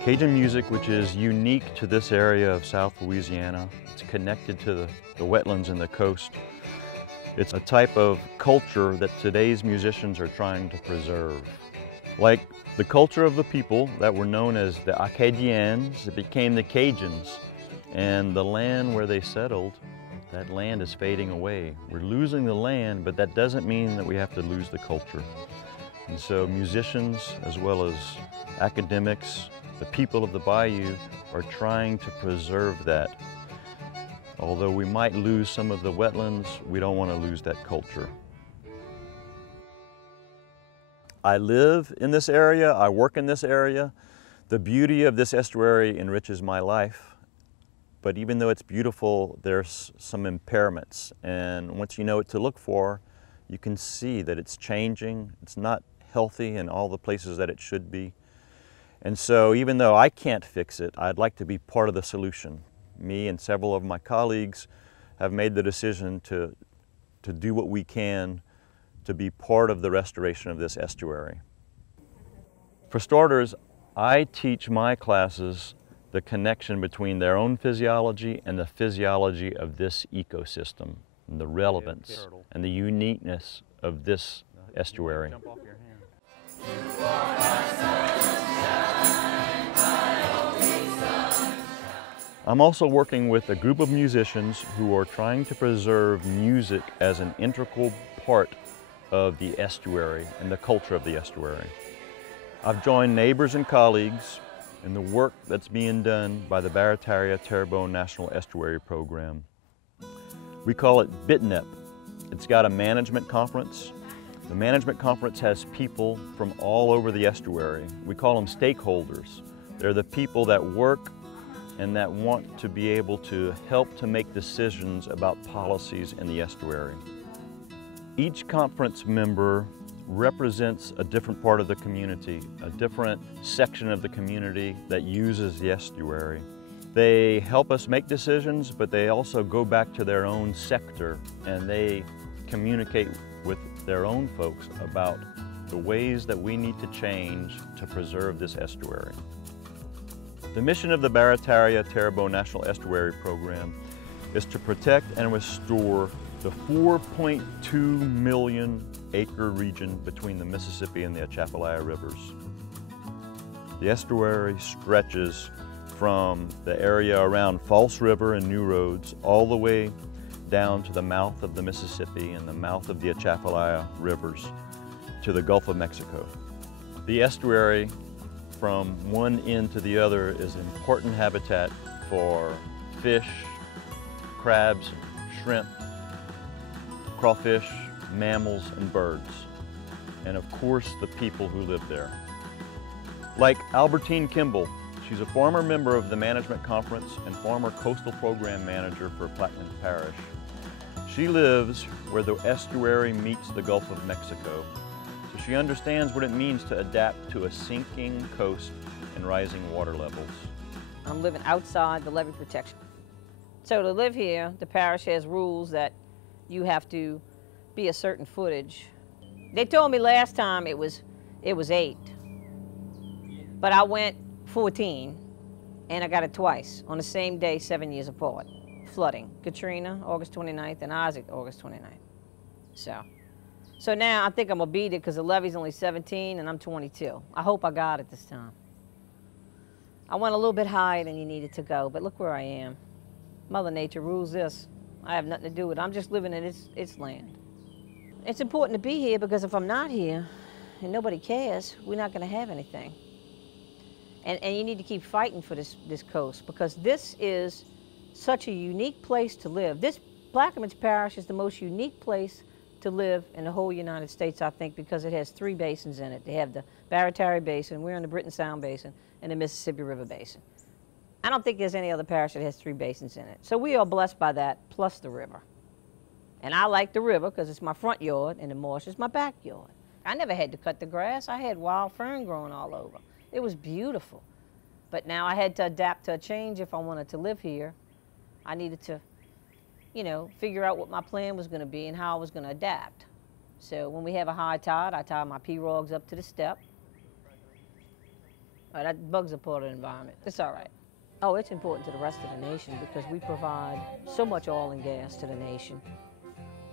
Cajun music, which is unique to this area of South Louisiana. It's connected to the wetlands and the coast. It's a type of culture that today's musicians are trying to preserve. Like the culture of the people that were known as the Acadians, it became the Cajuns. And the land where they settled, that land is fading away. We're losing the land, but that doesn't mean that we have to lose the culture. And so musicians, as well as academics, the people of the bayou are trying to preserve that. Although we might lose some of the wetlands, we don't want to lose that culture. I live in this area, I work in this area. The beauty of this estuary enriches my life. But even though it's beautiful, there's some impairments. And once you know what to look for, you can see that it's changing. It's not healthy in all the places that it should be. And so even though I can't fix it, I'd like to be part of the solution. Me and several of my colleagues have made the decision to do what we can to be part of the restoration of this estuary. For starters, I teach my classes the connection between their own physiology and the physiology of this ecosystem, and the relevance and the uniqueness of this estuary. I'm also working with a group of musicians who are trying to preserve music as an integral part of the estuary and the culture of the estuary. I've joined neighbors and colleagues in the work that's being done by the Barataria-Terrebonne National Estuary Program. We call it BITNEP. It's got a management conference. The management conference has people from all over the estuary. We call them stakeholders. They're the people that work and that want to be able to help to make decisions about policies in the estuary. Each conference member represents a different part of the community, a different section of the community that uses the estuary. They help us make decisions, but they also go back to their own sector and they communicate with their own folks about the ways that we need to change to preserve this estuary. The mission of the Barataria-Terrebonne National Estuary Program is to protect and restore the 4.2 million acre region between the Mississippi and the Atchafalaya rivers. The estuary stretches from the area around False River and New Roads all the way down to the mouth of the Mississippi and the mouth of the Atchafalaya rivers to the Gulf of Mexico. The estuary from one end to the other is important habitat for fish, crabs, shrimp, crawfish, mammals, and birds, and of course the people who live there. Like Albertine Kimball, she's a former member of the Management Conference and former Coastal Program Manager for Plaquemine Parish. She lives where the estuary meets the Gulf of Mexico, so she understands what it means to adapt to a sinking coast and rising water levels. I'm living outside the levee protection. So to live here, the parish has rules that you have to be a certain footage. They told me last time it was 8, but I went 14, and I got it twice on the same day, 7 years apart. Flooding, Katrina, August 29th, and Isaac, August 29th. So now I think I'm gonna beat it because the levee's only 17 and I'm 22. I hope I got it this time. I went a little bit higher than you needed to go, but look where I am. Mother Nature rules this. I have nothing to do with it. I'm just living in its land. It's important to be here because if I'm not here and nobody cares, we're not gonna have anything. And you need to keep fighting for this coast because this is such a unique place to live. This Plaquemine Parish is the most unique place to live in the whole United States, I think, because it has 3 basins in it. They have the Barataria Basin, we're in the Britton Sound Basin, and the Mississippi River Basin. I don't think there's any other parish that has 3 basins in it. So we are blessed by that, plus the river. And I like the river because it's my front yard, and the marsh is my backyard. I never had to cut the grass. I had wild fern growing all over. It was beautiful. But now I had to adapt to a change if I wanted to live here. I needed to, you know, figure out what my plan was going to be and how I was going to adapt. So when we have a high tide, I tie my pirogues up to the step. That bugs are part of the environment. It's all right. Oh, it's important to the rest of the nation because we provide so much oil and gas to the nation.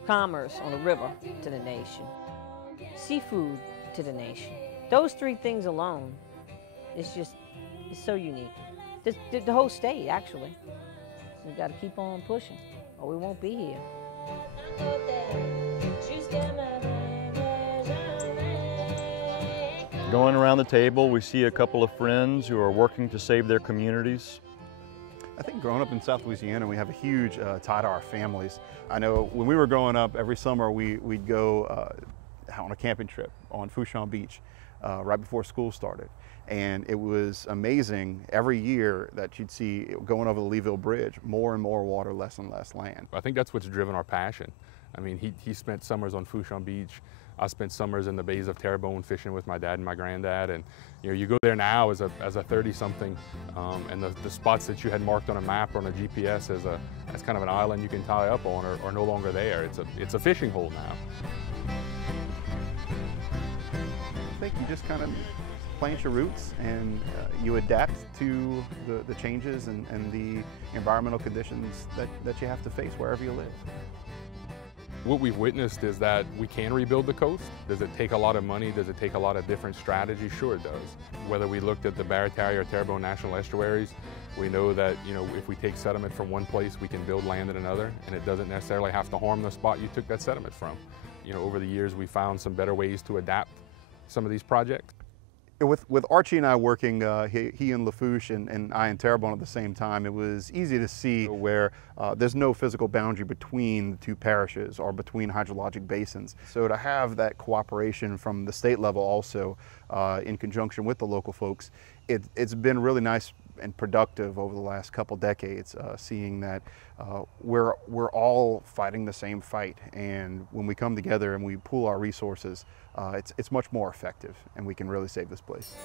Commerce on the river to the nation. Seafood to the nation. Those three things alone, it's so unique. The whole state, actually. We've got to keep on pushing or we won't be here. Going around the table, we see a couple of friends who are working to save their communities. I think growing up in South Louisiana, we have a huge tie to our families. I know when we were growing up, every summer we'd go on a camping trip on Fouchon Beach right before school started. And it was amazing every year that you'd see going over the Leeville Bridge, more and more water, less and less land. I think that's what's driven our passion. I mean, he spent summers on Fouchon Beach. I spent summers in the bays of Terrebonne fishing with my dad and my granddad. And you know, you go there now as a 30-something, and the spots that you had marked on a map or on a GPS as kind of an island you can tie up on are no longer there. It's a fishing hole now. I think you just kind of plant your roots and you adapt to the changes and the environmental conditions that you have to face wherever you live. What we've witnessed is that we can rebuild the coast. Does it take a lot of money? Does it take a lot of different strategies? Sure it does. Whether we looked at the Barataria-Terrebonne National Estuaries, we know that, you know, if we take sediment from one place, we can build land in another, and it doesn't necessarily have to harm the spot you took that sediment from. You know, over the years, we found some better ways to adapt some of these projects. With Archie and I working, he in Lafourche and I in Terrebonne at the same time, it was easy to see where there's no physical boundary between the two parishes or between hydrologic basins. So to have that cooperation from the state level also in conjunction with the local folks, it's been really nice and productive over the last couple decades, seeing that we're all fighting the same fight, and when we come together and we pool our resources, it's much more effective, and we can really save this place.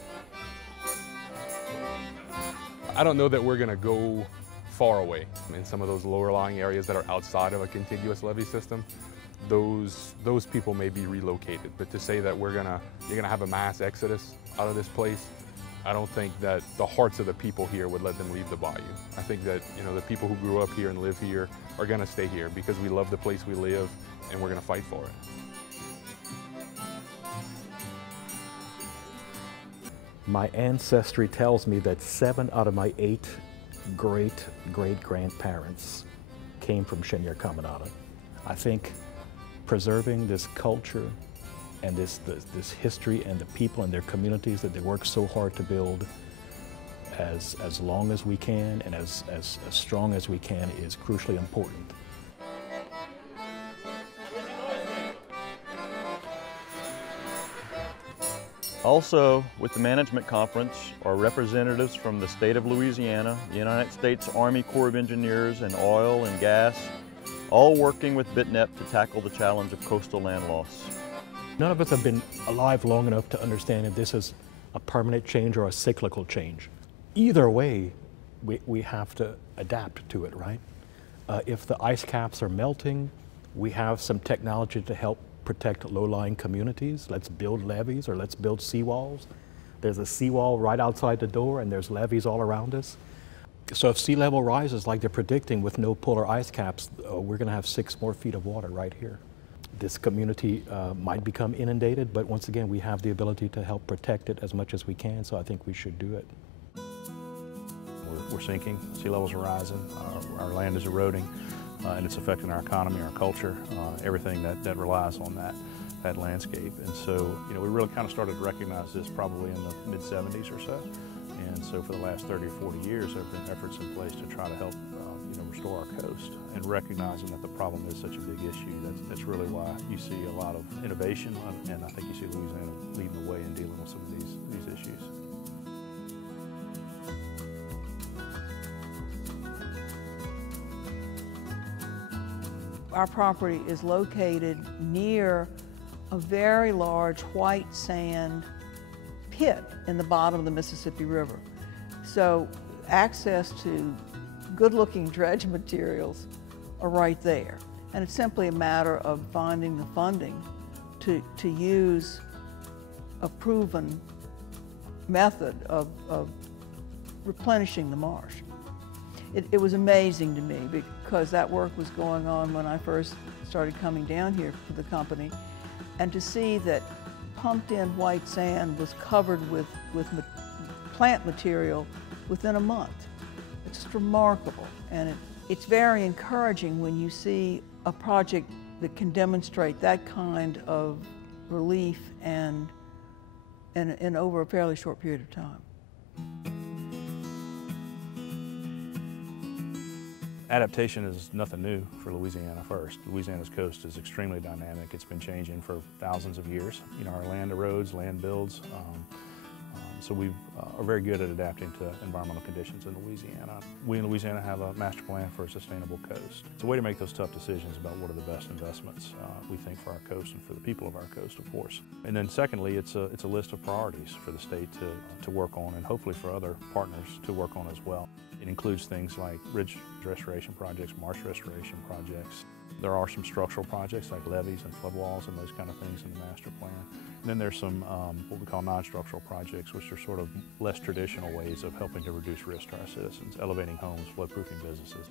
I don't know that we're going to go far away in some of those lower lying areas that are outside of a contiguous levee system. Those people may be relocated, but to say that you're gonna have a mass exodus out of this place, I don't think that the hearts of the people here would let them leave the bayou. I think that, you know, the people who grew up here and live here are going to stay here because we love the place we live and we're going to fight for it. My ancestry tells me that 7 out of my 8 great-great-grandparents came from Cheniere Caminada. I think preserving this culture and this history and the people and their communities that they work so hard to build as long as we can and as strong as we can is crucially important. Also, with the management conference are representatives from the state of Louisiana, the United States Army Corps of Engineers, and oil and gas, all working with BITNEP to tackle the challenge of coastal land loss. None of us have been alive long enough to understand if this is a permanent change or a cyclical change. Either way, we have to adapt to it, right? If the ice caps are melting, we have some technology to help protect low-lying communities. Let's build levees or let's build seawalls. There's a seawall right outside the door and there's levees all around us. So if sea level rises like they're predicting with no polar ice caps, we're going to have 6 more feet of water right here. This community might become inundated, but once again, we have the ability to help protect it as much as we can, so I think we should do it. We're sinking, sea levels are rising, our land is eroding, and it's affecting our economy, our culture, everything that relies on that landscape. And so, you know, we really kind of started to recognize this probably in the mid-70s or so. And so for the last 30 or 40 years, there have been efforts in place to try to help restore our coast, and recognizing that the problem is such a big issue. That's really why you see a lot of innovation, and I think you see Louisiana leading the way in dealing with some of these issues. Our property is located near a very large white sand pit in the bottom of the Mississippi River. So access to good-looking dredge materials are right there. And it's simply a matter of finding the funding to use a proven method of replenishing the marsh. It was amazing to me because that work was going on when I first started coming down here for the company, and to see that pumped in white sand was covered with plant material within a month. It's just remarkable, and it's very encouraging when you see a project that can demonstrate that kind of relief and over a fairly short period of time. Adaptation is nothing new for Louisiana first. Louisiana's coast is extremely dynamic. It's been changing for thousands of years. You know, our land erodes, land builds. So we are very good at adapting to environmental conditions in Louisiana. We in Louisiana have a master plan for a sustainable coast. It's a way to make those tough decisions about what are the best investments we think for our coast and for the people of our coast, of course. And then secondly, it's a list of priorities for the state to work on, and hopefully for other partners to work on as well. It includes things like ridge restoration projects, marsh restoration projects. There are some structural projects like levees and flood walls and those kind of things in the master plan. And then there's some what we call non-structural projects, which are sort of less traditional ways of helping to reduce risk to our citizens, elevating homes, flood-proofing businesses.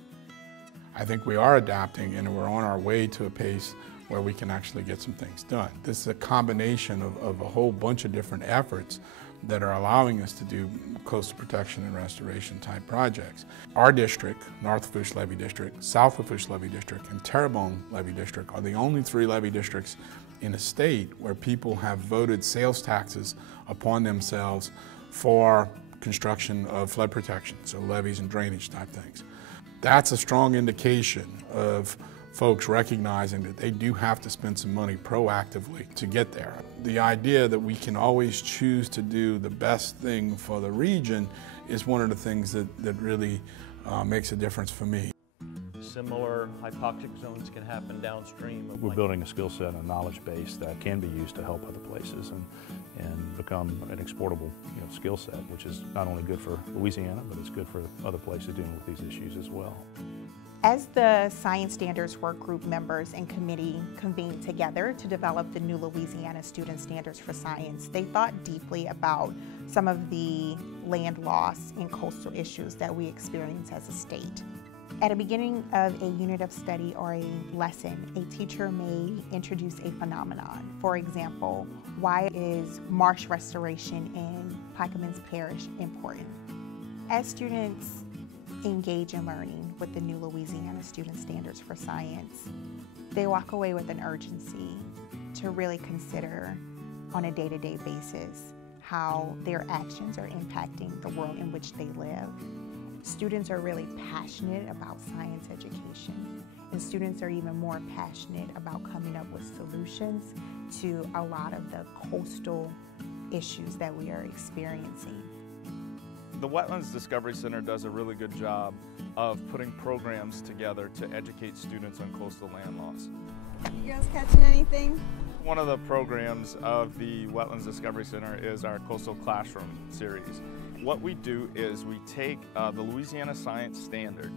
I think we are adapting, and we're on our way to a pace where we can actually get some things done. This is a combination of a whole bunch of different efforts that are allowing us to do coastal protection and restoration type projects. Our district, North Lafourche Levee District, South Lafourche Levee District, and Terrebonne Levee District are the only 3 levee districts in the state where people have voted sales taxes upon themselves for construction of flood protection, so levees and drainage type things. That's a strong indication of folks recognizing that they do have to spend some money proactively to get there. The idea that we can always choose to do the best thing for the region is one of the things that really makes a difference for me. Similar hypoxic zones can happen downstream. We're building a skill set and a knowledge base that can be used to help other places and become an exportable skill set, which is not only good for Louisiana, but it's good for other places dealing with these issues as well. As the Science Standards Work Group members and committee convened together to develop the new Louisiana Student Standards for Science, they thought deeply about some of the land loss and coastal issues that we experience as a state. At the beginning of a unit of study or a lesson, a teacher may introduce a phenomenon. For example, why is marsh restoration in Pikeman's Parish important? As students engage in learning with the new Louisiana Student Standards for Science, they walk away with an urgency to really consider on a day-to-day basis how their actions are impacting the world in which they live. Students are really passionate about science education, and students are even more passionate about coming up with solutions to a lot of the coastal issues that we are experiencing. The Wetlands Discovery Center does a really good job of putting programs together to educate students on coastal land loss. You guys catching anything? One of the programs of the Wetlands Discovery Center is our Coastal Classroom series. What we do is we take the Louisiana Science Standard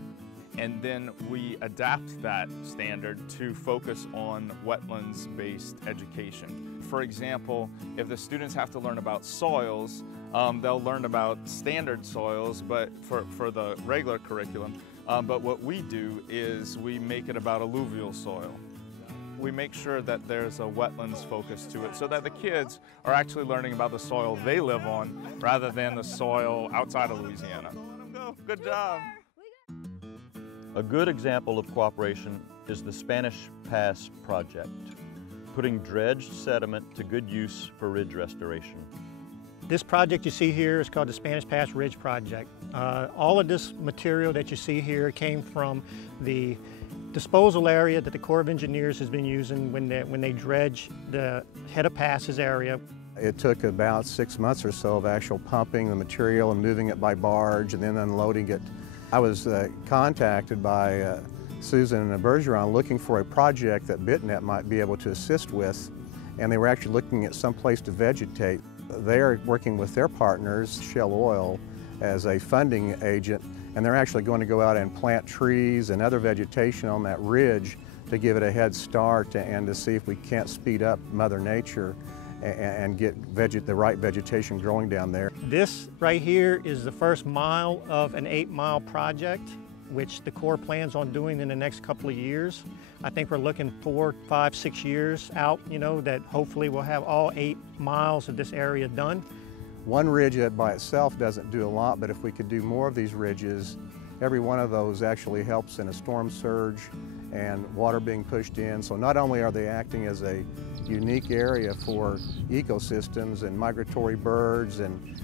and then we adapt that standard to focus on wetlands-based education. For example, if the students have to learn about soils, they'll learn about standard soils, but for the regular curriculum. But what we do is we make it about alluvial soil. We make sure that there's a wetlands focus to it so that the kids are actually learning about the soil they live on rather than the soil outside of Louisiana. Let them go. Good job. A good example of cooperation is the Spanish Pass project, putting dredged sediment to good use for ridge restoration. This project you see here is called the Spanish Pass Ridge Project. All of this material that you see here came from the disposal area that the Corps of Engineers has been using when they dredge the head of passes area. It took about 6 months or so of actual pumping the material and moving it by barge and then unloading it. I was contacted by Susan Bergeron looking for a project that BitNet might be able to assist with, and they were actually looking at some place to vegetate. They are working with their partners, Shell Oil, as a funding agent and they're actually going to go out and plant trees and other vegetation on that ridge to give it a head start and to see if we can't speed up Mother Nature and get the right vegetation growing down there. This right here is the first mile of an 8-mile project, which the Corps plans on doing in the next couple of years. I think we're looking 4, 5, 6 years out, that hopefully we'll have all 8 miles of this area done. One ridge by itself doesn't do a lot, but if we could do more of these ridges, every one of those actually helps in a storm surge and water being pushed in. So not only are they acting as a unique area for ecosystems and migratory birds and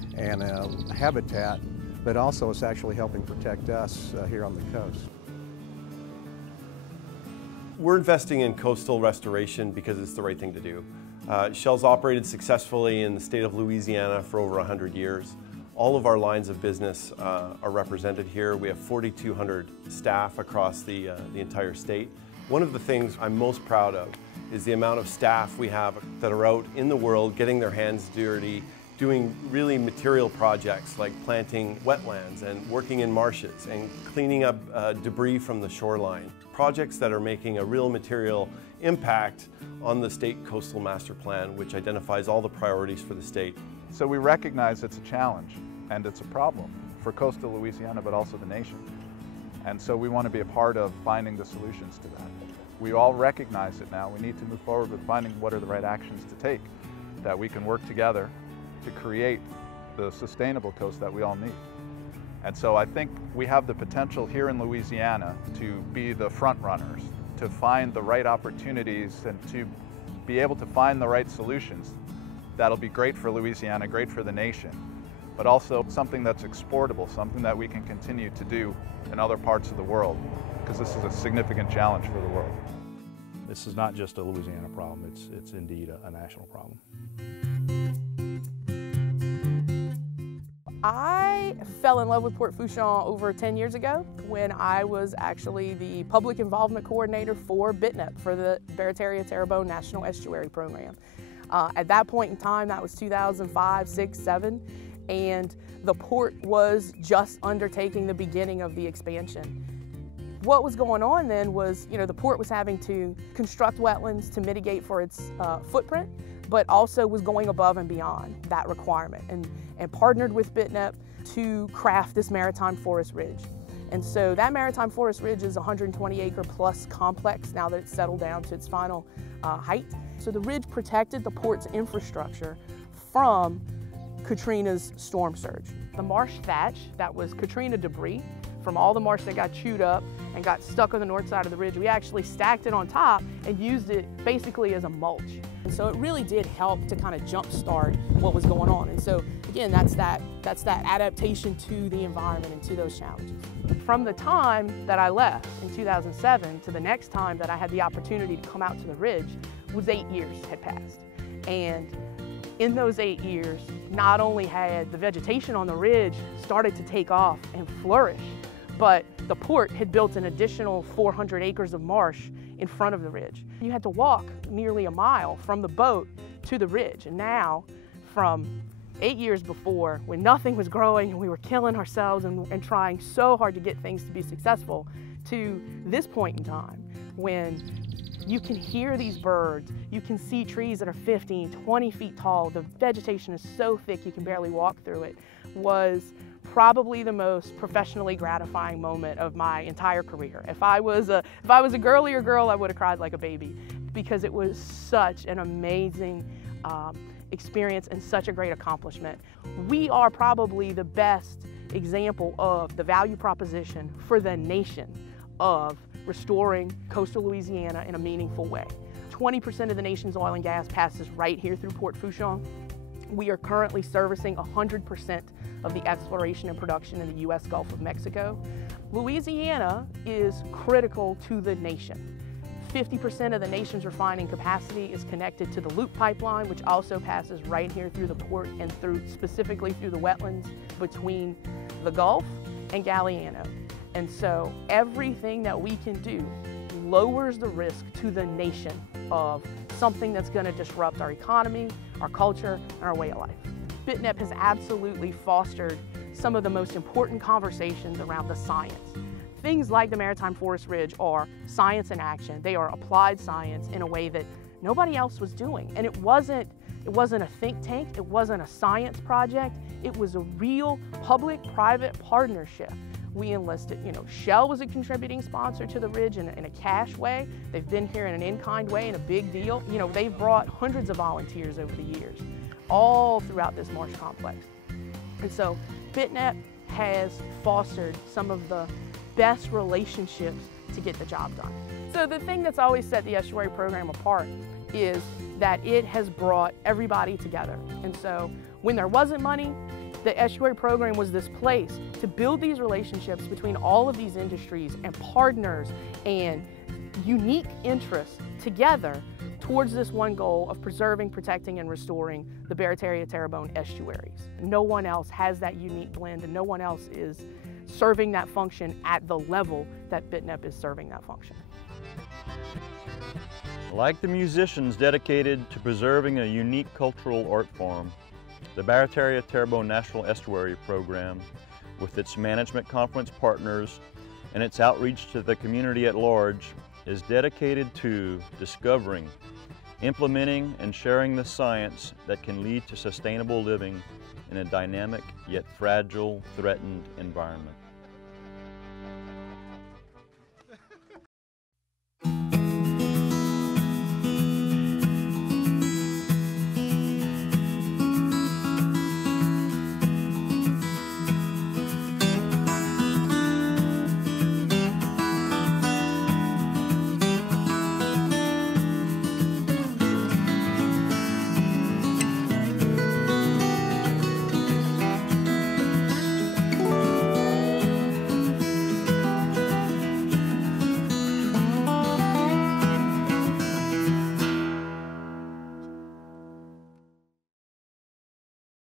habitat, but also it's actually helping protect us here on the coast. We're investing in coastal restoration because it's the right thing to do. Shell's operated successfully in the state of Louisiana for over 100 years. All of our lines of business are represented here. We have 4,200 staff across the entire state. One of the things I'm most proud of is the amount of staff we have that are out in the world getting their hands dirty, doing really material projects like planting wetlands and working in marshes and cleaning up debris from the shoreline. Projects that are making a real material impact on the state coastal master plan, which identifies all the priorities for the state. So we recognize it's a challenge and it's a problem for coastal Louisiana, but also the nation. And so we want to be a part of finding the solutions to that. We all recognize it now. We need to move forward with finding what are the right actions to take, that we can work together to create the sustainable coast that we all need. And so I think we have the potential here in Louisiana to be the front runners, to find the right opportunities and to be able to find the right solutions. That'll be great for Louisiana, great for the nation, but also something that's exportable, something that we can continue to do in other parts of the world, because this is a significant challenge for the world. This is not just a Louisiana problem, it's indeed a national problem. I fell in love with Port Fourchon over 10 years ago when I was actually the public involvement coordinator for BITNEP, for the Barataria-Terrebonne National Estuary Program. At that point in time, that was 2005, 6, 7, and the port was just undertaking the beginning of the expansion. What was going on then was, the port was having to construct wetlands to mitigate for its footprint, but also was going above and beyond that requirement and partnered with BITNEP to craft this maritime forest ridge. And so that maritime forest ridge is a 120-acre plus complex now that it's settled down to its final height. So the ridge protected the port's infrastructure from Katrina's storm surge. The marsh thatch that was Katrina debris from all the marsh that got chewed up and got stuck on the north side of the ridge, we actually stacked it on top and used it basically as a mulch. And so it really did help to kind of jumpstart what was going on. And so again, that's that adaptation to the environment and to those challenges. From the time that I left in 2007 to the next time that I had the opportunity to come out to the ridge was 8 years had passed. And in those 8 years, not only had the vegetation on the ridge started to take off and flourish, but the port had built an additional 400 acres of marsh in front of the ridge. You had to walk nearly a mile from the boat to the ridge. And now, from 8 years before, when nothing was growing and we were killing ourselves and trying so hard to get things to be successful, to this point in time, when you can hear these birds, you can see trees that are 15, 20 feet tall, the vegetation is so thick you can barely walk through it, was probably the most professionally gratifying moment of my entire career. If I was a girlier girl, I would have cried like a baby, because it was such an amazing experience and such a great accomplishment. We are probably the best example of the value proposition for the nation of restoring coastal Louisiana in a meaningful way. 20% of the nation's oil and gas passes right here through Port Fourchon. We are currently servicing 100% of the exploration and production in the U.S. Gulf of Mexico. Louisiana is critical to the nation. 50% of the nation's refining capacity is connected to the Loop pipeline, which also passes right here through the port and specifically through the wetlands between the Gulf and Galliano. And so everything that we can do lowers the risk to the nation of something that's going to disrupt our economy, our culture, and our way of life. BITNEP has absolutely fostered some of the most important conversations around the science. Things like the Maritime Forest Ridge are science in action. They are applied science in a way that nobody else was doing. And it wasn't a think tank, it wasn't a science project, it was a real public-private partnership. We enlisted, Shell was a contributing sponsor to the Ridge in a cash way. They've been here in an in-kind way, in a big deal. They've brought hundreds of volunteers over the years, all throughout this marsh complex. And so BitNet has fostered some of the best relationships to get the job done. So the thing that's always set the estuary program apart is that it has brought everybody together. And so when there wasn't money, the estuary program was this place to build these relationships between all of these industries and partners and unique interests together towards this one goal of preserving, protecting, and restoring the Barataria-Terrebonne estuaries. No one else has that unique blend, and no one else is serving that function at the level that BitNet is serving that function. Like the musicians dedicated to preserving a unique cultural art form, the Barataria-Terrebonne National Estuary Program, with its management conference partners and its outreach to the community at large, is dedicated to discovering, implementing, and sharing the science that can lead to sustainable living in a dynamic yet fragile, threatened environment.